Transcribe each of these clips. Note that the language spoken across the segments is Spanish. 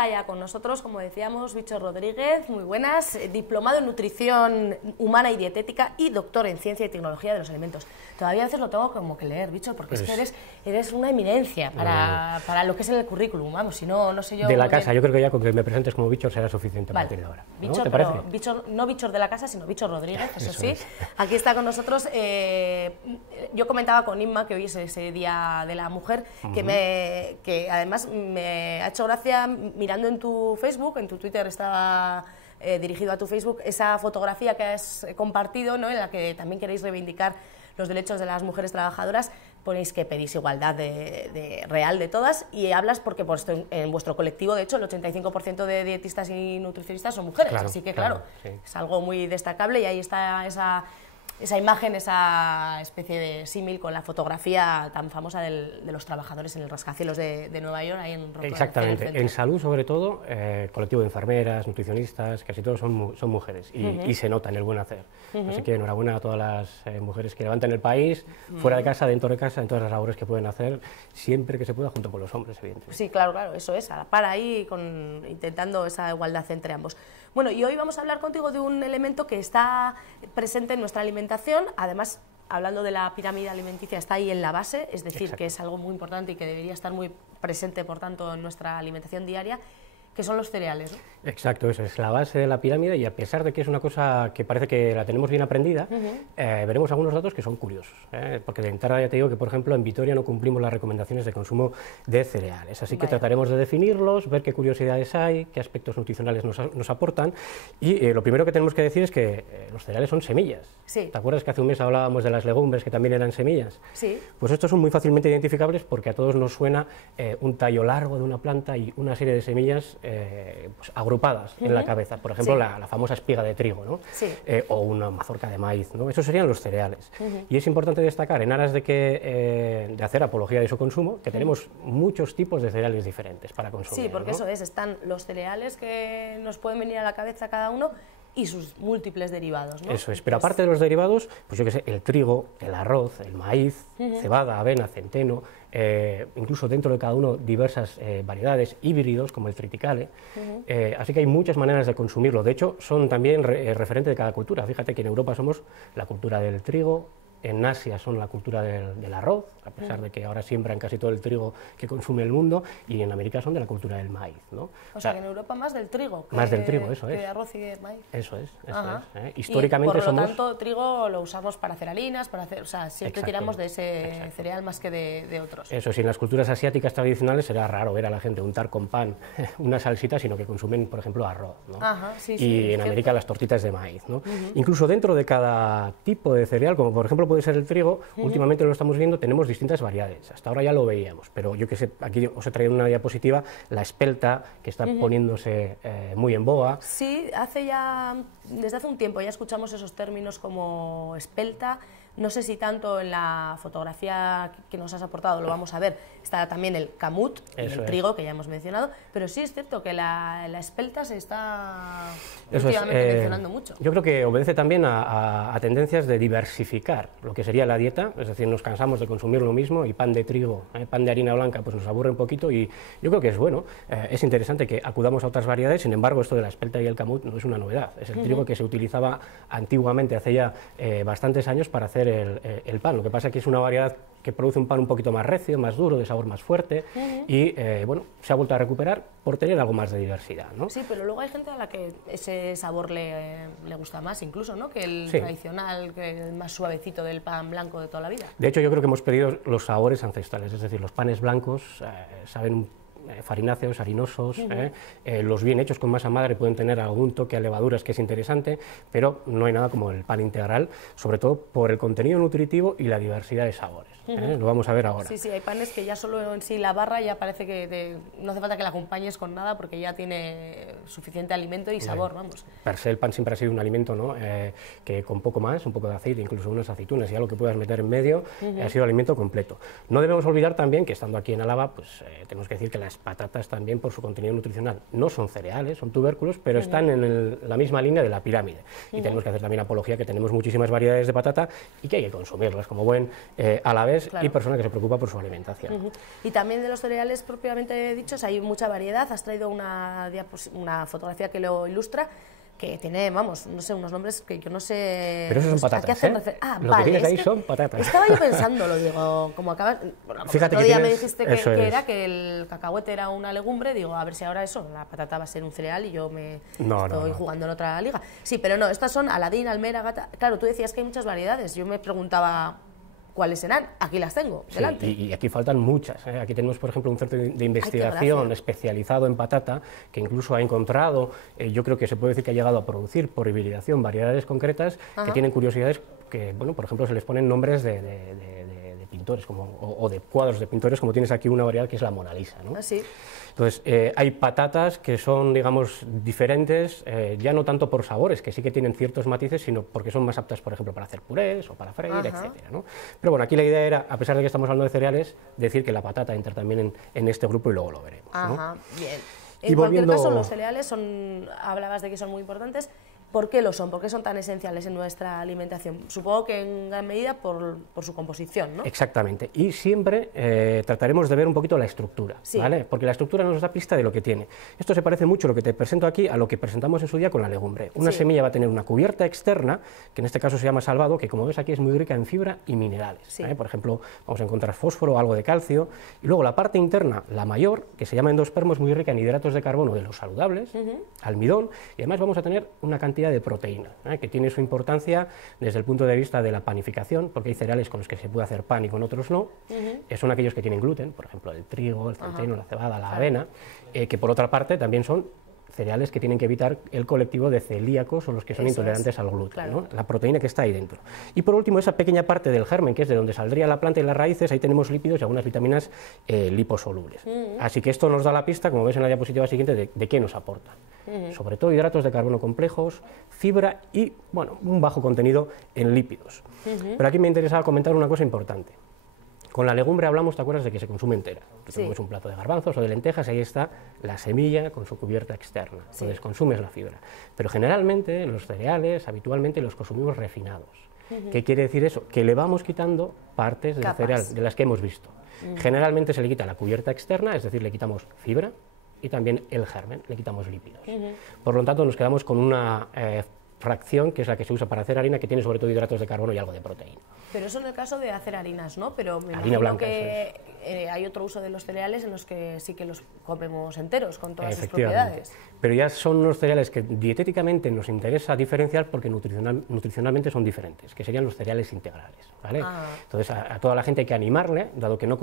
está ya con nosotros, como decíamos, Bichor Rodríguez, muy buenas, diplomado en nutrición humana y dietética y doctor en ciencia y tecnología de los alimentos. Todavía a veces lo tengo como que leer, Bichor, porque pues, es que eres una eminencia para lo que es en el currículum, vamos, si no, no sé yo... De la casa, yo creo que ya con que me presentes como Bichor será suficiente vale. a partir de ahora. Bichor, ¿no? ¿Te parece? Bichor, no Bichor de la casa, sino Bichor Rodríguez, eso sí. Es. Aquí está con nosotros, yo comentaba con Inma que hoy es ese Día de la Mujer, que además me ha hecho gracia mirando en tu Facebook, en tu Twitter estaba dirigido a tu Facebook, esa fotografía que has compartido, ¿no? En la que también queréis reivindicar los derechos de las mujeres trabajadoras, ponéis que pedís igualdad real de todas y hablas porque en vuestro colectivo, de hecho, el 85% de dietistas y nutricionistas son mujeres, claro, así que claro, sí. Es algo muy destacable y ahí está esa imagen, esa especie de símil con la fotografía tan famosa de los trabajadores en el rascacielos de Nueva York, ahí en Exactamente, en salud sobre todo, colectivo de enfermeras, nutricionistas, casi todos son mujeres y se nota en el buen hacer. Así que enhorabuena a todas las mujeres que levantan el país, fuera de casa, dentro de casa, en todas las labores que pueden hacer, siempre que se pueda, junto con los hombres, evidentemente. Sí, claro, eso es, a la par ahí, intentando esa igualdad entre ambos. Bueno, y hoy vamos a hablar contigo de un elemento que está presente en nuestra alimentación, además, hablando de la pirámide alimenticia, está ahí en la base, es decir, Exacto. que es algo muy importante y que debería estar muy presente, por tanto, en nuestra alimentación diaria, que son los cereales, ¿no? Exacto, eso es la base de la pirámide y a pesar de que es una cosa que parece que la tenemos bien aprendida, veremos algunos datos que son curiosos, porque de entrada ya te digo que, por ejemplo, en Vitoria no cumplimos las recomendaciones de consumo de cereales, así que trataremos de definirlos, ver qué curiosidades hay, qué aspectos nutricionales nos aportan y lo primero que tenemos que decir es que los cereales son semillas. Sí. ¿Te acuerdas que hace un mes hablábamos de las legumbres que también eran semillas? Sí. Pues estos son muy fácilmente identificables porque a todos nos suena un tallo largo de una planta y una serie de semillas pues agrupadas en la cabeza, por ejemplo, la famosa espiga de trigo, ¿no? Sí. O una mazorca de maíz, ¿no? Esos serían los cereales. Y es importante destacar, en aras de hacer apología de su consumo, que tenemos muchos tipos de cereales diferentes para consumir. Sí, porque ¿no? eso es, están los cereales que nos pueden venir a la cabeza cada uno y sus múltiples derivados, ¿no? Eso es, pero aparte de los derivados, pues yo qué sé, el trigo, el arroz, el maíz, cebada, avena, centeno, incluso dentro de cada uno diversas variedades, híbridos como el triticale, así que hay muchas maneras de consumirlo, de hecho son también referente de cada cultura, fíjate que en Europa somos la cultura del trigo, en Asia son la cultura del arroz, a pesar de que ahora siembran casi todo el trigo que consume el mundo, y en América son de la cultura del maíz, ¿no? O sea, que en Europa más del trigo. Más del trigo, eso es. De arroz y de maíz. Eso es. Históricamente y por lo somos... tanto, trigo lo usamos para hacer harinas, para hacer, o sea, siempre tiramos de ese cereal más que de otros. Eso sí, en las culturas asiáticas tradicionales será raro ver a la gente untar con pan una salsita, sino que consumen, por ejemplo, arroz, ¿no? Y en América las tortitas de maíz, ¿no? Incluso dentro de cada tipo de cereal, como por ejemplo puede ser el trigo, últimamente lo estamos viendo, tenemos distintas variedades. Hasta ahora ya lo veíamos, pero yo que sé, aquí os he traído una diapositiva, la espelta, que está poniéndose muy en boga. Sí, desde hace un tiempo ya escuchamos esos términos como espelta. No sé si tanto en la fotografía que nos has aportado lo vamos a ver, está también el camut, el trigo que ya hemos mencionado, pero sí es cierto que la espelta se está últimamente mencionando mucho. Yo creo que obedece también a tendencias de diversificar lo que sería la dieta, es decir, nos cansamos de consumir lo mismo y pan de trigo, pan de harina blanca, pues nos aburre un poquito y yo creo que es bueno, es interesante que acudamos a otras variedades, sin embargo esto de la espelta y el camut no es una novedad, es el trigo que se utilizaba antiguamente, hace ya bastantes años para hacer el pan. Lo que pasa es que es una variedad que produce un pan un poquito más recio, más duro, de sabor más fuerte y bueno, se ha vuelto a recuperar por tener algo más de diversidad, ¿no? Sí, pero luego hay gente a la que ese sabor le gusta más incluso, ¿no? Que el tradicional, que el más suavecito del pan blanco de toda la vida. De hecho, yo creo que hemos perdido los sabores ancestrales, es decir, los panes blancos saben farináceos, harinosos, los bien hechos con masa madre pueden tener algún toque a levaduras que es interesante, pero no hay nada como el pan integral, sobre todo por el contenido nutritivo y la diversidad de sabores. Lo vamos a ver ahora. Sí, hay panes que ya solo en sí la barra ya parece que no hace falta que la acompañes con nada porque ya tiene suficiente alimento y sabor, vamos. Per se el pan siempre ha sido un alimento, ¿no? Que con poco más, un poco de aceite, incluso unas aceitunas y algo que puedas meter en medio, ha sido alimento completo. No debemos olvidar también que estando aquí en Álava, pues tenemos que decir que las patatas también, por su contenido nutricional, no son cereales, son tubérculos, pero están en la misma línea de la pirámide. Y tenemos que hacer también apología que tenemos muchísimas variedades de patata y que hay que consumirlas como buen alavés y persona que se preocupa por su alimentación. Y también de los cereales propiamente dichos hay mucha variedad. Has traído una fotografía que lo ilustra, que tiene, vamos, no sé, unos nombres que yo no sé... Pero esos son patatas, Lo que tienes ahí son patatas. Estaba yo pensando, lo digo, como acabas... Bueno, fíjate otro que día me dijiste que era que el cacahuete era una legumbre, digo, a ver si ahora eso, la patata va a ser un cereal y yo estoy jugando en otra liga. Sí, pero no, estas son aladín, almera, gata... Claro, tú decías que hay muchas variedades, yo me preguntaba... ¿Cuáles serán? Aquí las tengo, delante. Sí, y aquí faltan muchas. Aquí tenemos, por ejemplo, un centro de investigación especializado en patata, que incluso ha encontrado, yo creo que se puede decir que ha llegado a producir por hibridación variedades concretas que tienen curiosidades que, bueno, por ejemplo, se les ponen nombres de pintores o de cuadros de pintores, como tienes aquí una variedad que es la Mona Lisa, ¿no? Ah, sí. Entonces, hay patatas que son, digamos, diferentes, ya no tanto por sabores, que sí que tienen ciertos matices, sino porque son más aptas, por ejemplo, para hacer purés o para freír, etcétera, ¿no? Pero bueno, aquí la idea era, a pesar de que estamos hablando de cereales, decir que la patata entra también en este grupo y luego lo veremos, ¿no? Bien. En cualquier caso, los cereales hablabas de que son muy importantes. ¿Por qué lo son? ¿Por qué son tan esenciales en nuestra alimentación? Supongo que en gran medida por su composición, ¿no? Exactamente. Y siempre trataremos de ver un poquito la estructura, ¿vale? Porque la estructura nos da pista de lo que tiene. Esto se parece mucho, lo que te presento aquí, a lo que presentamos en su día con la legumbre. Una semilla va a tener una cubierta externa, que en este caso se llama salvado, que como ves aquí es muy rica en fibra y minerales. Por ejemplo, vamos a encontrar fósforo, algo de calcio. Y luego la parte interna, la mayor, que se llama endospermo, es muy rica en hidratos de carbono de los saludables, almidón, y además vamos a tener una cantidad de proteína, que tiene su importancia desde el punto de vista de la panificación, porque hay cereales con los que se puede hacer pan y con otros no, son aquellos que tienen gluten, por ejemplo el trigo, el centeno, la cebada, la avena, que por otra parte también son cereales que tienen que evitar el colectivo de celíacos o los que son intolerantes al gluten, ¿no? La proteína que está ahí dentro. Y por último, esa pequeña parte del germen, que es de donde saldría la planta y las raíces, ahí tenemos lípidos y algunas vitaminas liposolubles. Así que esto nos da la pista, como ves en la diapositiva siguiente, de qué nos aporta. Sobre todo hidratos de carbono complejos, fibra y, bueno, un bajo contenido en lípidos. Pero aquí me interesaba comentar una cosa importante. Con la legumbre hablamos, ¿te acuerdas de que se consume entera? Que tenemos un plato de garbanzos o de lentejas, ahí está la semilla con su cubierta externa, entonces consumes la fibra. Pero generalmente los cereales, habitualmente los consumimos refinados. ¿Qué quiere decir eso? Que le vamos quitando partes del cereal, de las que hemos visto. Generalmente se le quita la cubierta externa, es decir, le quitamos fibra y también el germen, le quitamos lípidos. Por lo tanto, nos quedamos con una fracción, que es la que se usa para hacer harina, que tiene sobre todo hidratos de carbono y algo de proteína. Pero eso en el caso de hacer harinas, ¿no? Pero me harina blanca, que hay otro uso de los cereales en los que sí que los comemos enteros, con todas sus propiedades. Pero ya son unos cereales que dietéticamente nos interesa diferenciar porque nutricionalmente son diferentes, que serían los cereales integrales, ¿vale? Entonces, a toda la gente hay que animarle, dado que no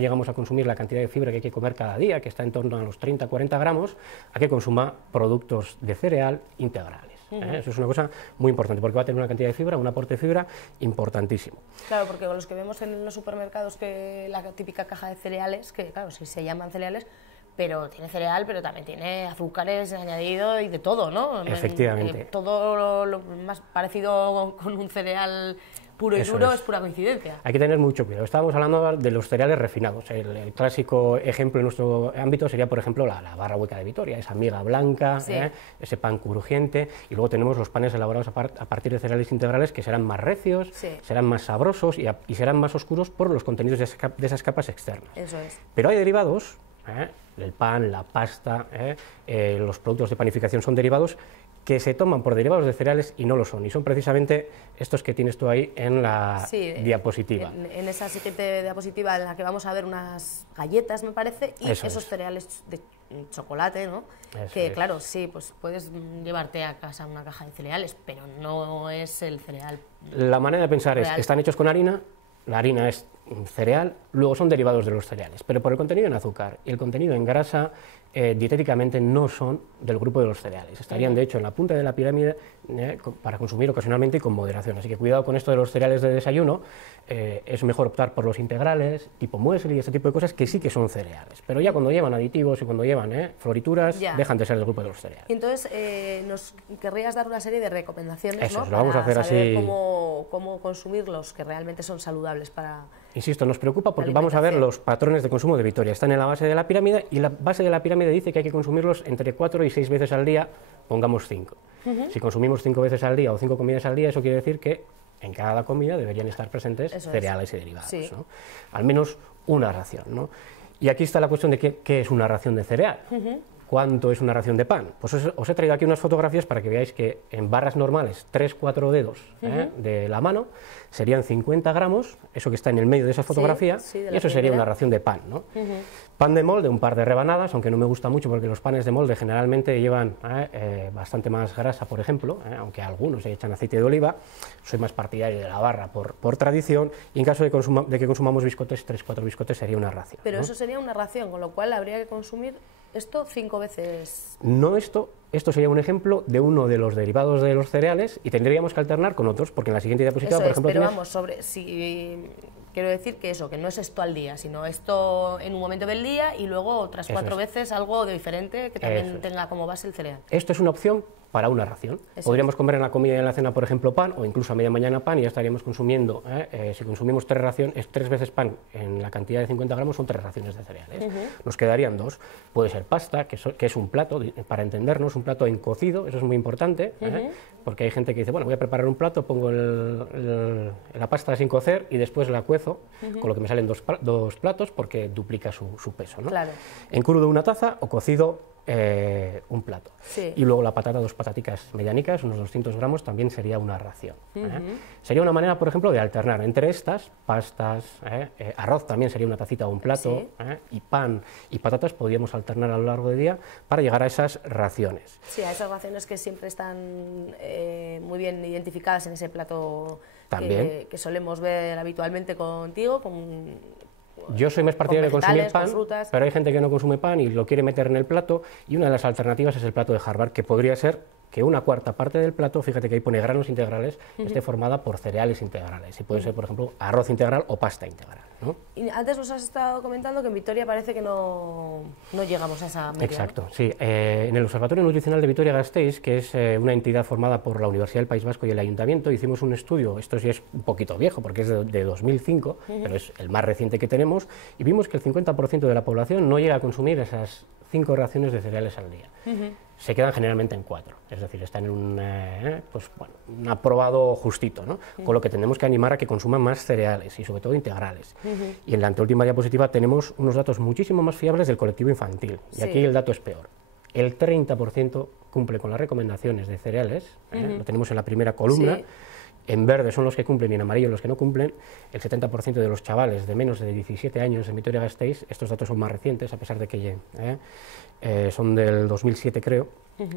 llegamos a consumir la cantidad de fibra que hay que comer cada día, que está en torno a los 30-40 gramos, a que consuma productos de cereal integrales. Eso es una cosa muy importante, porque va a tener una cantidad de fibra, un aporte de fibra importantísimo. Claro, porque los que vemos en los supermercados, que la típica caja de cereales, que claro, sí se llaman cereales, pero tiene cereal, pero también tiene azúcares añadido y de todo, ¿no? Efectivamente. Todo lo más parecido con un cereal puro y duro es pura coincidencia. Hay que tener mucho cuidado. Estábamos hablando de los cereales refinados. El clásico ejemplo en nuestro ámbito sería, por ejemplo, la barra hueca de Vitoria, esa miga blanca, ese pan crujiente, y luego tenemos los panes elaborados a partir de cereales integrales que serán más recios, serán más sabrosos y serán más oscuros por los contenidos de esas capas externas. Eso es. Pero hay derivados, el pan, la pasta, los productos de panificación son derivados que se toman por derivados de cereales y no lo son, y son precisamente estos que tienes tú ahí en la diapositiva. En esa siguiente diapositiva en la que vamos a ver unas galletas, me parece, y esos cereales de chocolate, ¿no? Que claro, sí, pues puedes llevarte a casa una caja de cereales, pero no es el cereal. La manera de pensar es, están hechos con harina, la harina es cereal, luego son derivados de los cereales, pero por el contenido en azúcar y el contenido en grasa, dietéticamente no son del grupo de los cereales. Estarían, de hecho, en la punta de la pirámide para consumir ocasionalmente y con moderación. Así que cuidado con esto de los cereales de desayuno. Es mejor optar por los integrales, tipo muesli y este tipo de cosas, que sí que son cereales. Pero ya cuando llevan aditivos y cuando llevan florituras, dejan de ser del grupo de los cereales. Y entonces, nos querrías dar una serie de recomendaciones, Eso, ¿no? Lo vamos a hacer saber así. Cómo consumir los que realmente son saludables para Insisto, nos preocupa porque vamos a ver los patrones de consumo de Vitoria. Están en la base de la pirámide y la base de la pirámide dice que hay que consumirlos entre 4 y 6 veces al día, pongamos 5. Si consumimos 5 veces al día o 5 comidas al día, eso quiere decir que en cada comida deberían estar presentes cereales y derivados, sí, ¿no? Al menos una ración, ¿no? Y aquí está la cuestión de qué es una ración de cereal. ¿Cuánto es una ración de pan? Pues os he traído aquí unas fotografías para que veáis que en barras normales, 3-4 dedos de la mano, serían 50 gramos, eso que está en el medio de esa fotografía, y eso sería una ración de pan, ¿no? Pan de molde, un par de rebanadas, aunque no me gusta mucho porque los panes de molde generalmente llevan bastante más grasa, por ejemplo, aunque algunos se echan aceite de oliva. Soy más partidario de la barra por tradición, y en caso de que consumamos biscotes, 3-4 biscotes sería una ración. Pero ¿no? eso sería una ración, con lo cual habría que consumir esto 5 veces. No esto sería un ejemplo de uno de los derivados de los cereales y tendríamos que alternar con otros, porque en la siguiente diapositiva, por ejemplo, pero vamos, quiero decir que eso, que no es esto al día, sino esto en un momento del día y luego otras 4 veces algo de diferente que también tenga como base el cereal. Esto es una opción para una ración. Podríamos comer en la comida y en la cena, por ejemplo, pan, o incluso a media mañana pan, y ya estaríamos consumiendo, si consumimos 3 veces pan en la cantidad de 50 gramos, son 3 raciones de cereales. Nos quedarían 2. Puede ser pasta, que es un plato, para entendernos, un plato en cocido, eso es muy importante, porque hay gente que dice, bueno, voy a preparar un plato, pongo la pasta sin cocer y después la cuezo, con lo que me salen 2 platos, porque duplica su peso, ¿no? Claro. En crudo una taza, o cocido un plato. Y luego la patata, 2 pataticas medianicas, unos 200 gramos, también sería una ración. Sería una manera, por ejemplo, de alternar entre estas, pastas, arroz también sería una tacita o un plato, y pan y patatas podríamos alternar a lo largo del día para llegar a esas raciones. Sí, a esas raciones que siempre están muy bien identificadas en ese plato que solemos ver habitualmente contigo, Yo soy más partidario de consumir pan, frutas. pero hay gente que no consume pan y lo quiere meter en el plato, y una de las alternativas es el plato de Harvard, que podría ser que una cuarta parte del plato, fíjate que ahí pone granos integrales, esté formada por cereales integrales, y puede ser, por ejemplo, arroz integral o pasta integral, ¿no? Y antes nos has estado comentando que en Vitoria parece que no llegamos a esa media. Exacto, ¿no? Sí. En el Observatorio Nutricional de Vitoria-Gasteiz, que es una entidad formada por la Universidad del País Vasco y el Ayuntamiento, hicimos un estudio, esto sí es un poquito viejo porque es de 2005, pero es el más reciente que tenemos, y vimos que el 50% de la población no llega a consumir esas 5 raciones de cereales al día. Se quedan generalmente en 4, es decir, están en un aprobado justito, ¿no? Con lo que tenemos que animar a que consuman más cereales y sobre todo integrales. Y en la anteúltima diapositiva tenemos unos datos muchísimo más fiables del colectivo infantil, y aquí el dato es peor. El 30% cumple con las recomendaciones de cereales, lo tenemos en la primera columna. En verde son los que cumplen y en amarillo los que no cumplen. El 70% de los chavales de menos de 17 años en Vitoria-Gasteiz, estos datos son más recientes, a pesar de que son del 2007, creo,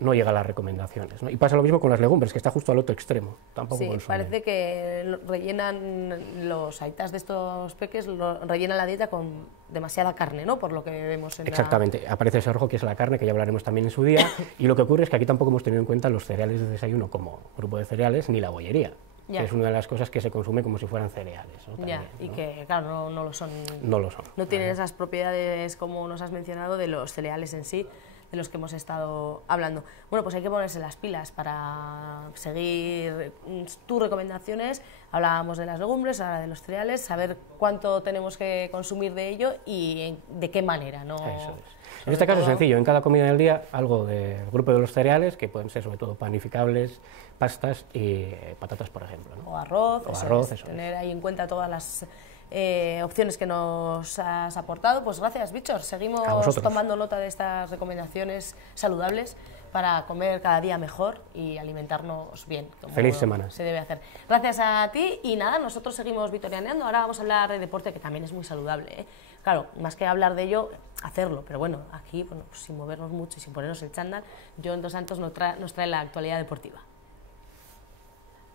no llega a las recomendaciones, ¿no? Y pasa lo mismo con las legumbres, que está justo al otro extremo. Tampoco consumen. Parece que rellenan los aitas de estos peques, rellenan la dieta con demasiada carne, ¿no? Por lo que vemos en Exactamente, aparece ese rojo que es la carne, que ya hablaremos también en su día, y lo que ocurre es que aquí tampoco hemos tenido en cuenta los cereales de desayuno como grupo de cereales, ni la bollería. Que es una de las cosas que se consume como si fueran cereales, ¿no? También, y ¿no? que, claro, no lo son. No lo son. No tienen esas propiedades, como nos has mencionado, de los cereales en sí, de los que hemos estado hablando. Bueno, pues hay que ponerse las pilas para seguir tus recomendaciones. Hablábamos de las legumbres, ahora de los cereales, saber cuánto tenemos que consumir de ello y de qué manera, ¿no? Eso es. En este caso es sencillo, en cada comida del día algo del grupo de los cereales, que pueden ser sobre todo panificables, pastas y patatas, por ejemplo, ¿no? O arroz, eso tener ahí en cuenta todas las opciones que nos has aportado. Pues gracias, Víctor, seguimos tomando nota de estas recomendaciones saludables para comer cada día mejor y alimentarnos bien, como Feliz semana. Se debe hacer. Gracias a ti y nada, nosotros seguimos vitorianeando. Ahora vamos a hablar de deporte, que también es muy saludable, ¿eh? Claro, más que hablar de ello, hacerlo, pero bueno, aquí, pues sin movernos mucho y sin ponernos el chándal, John Dos Santos nos trae la actualidad deportiva.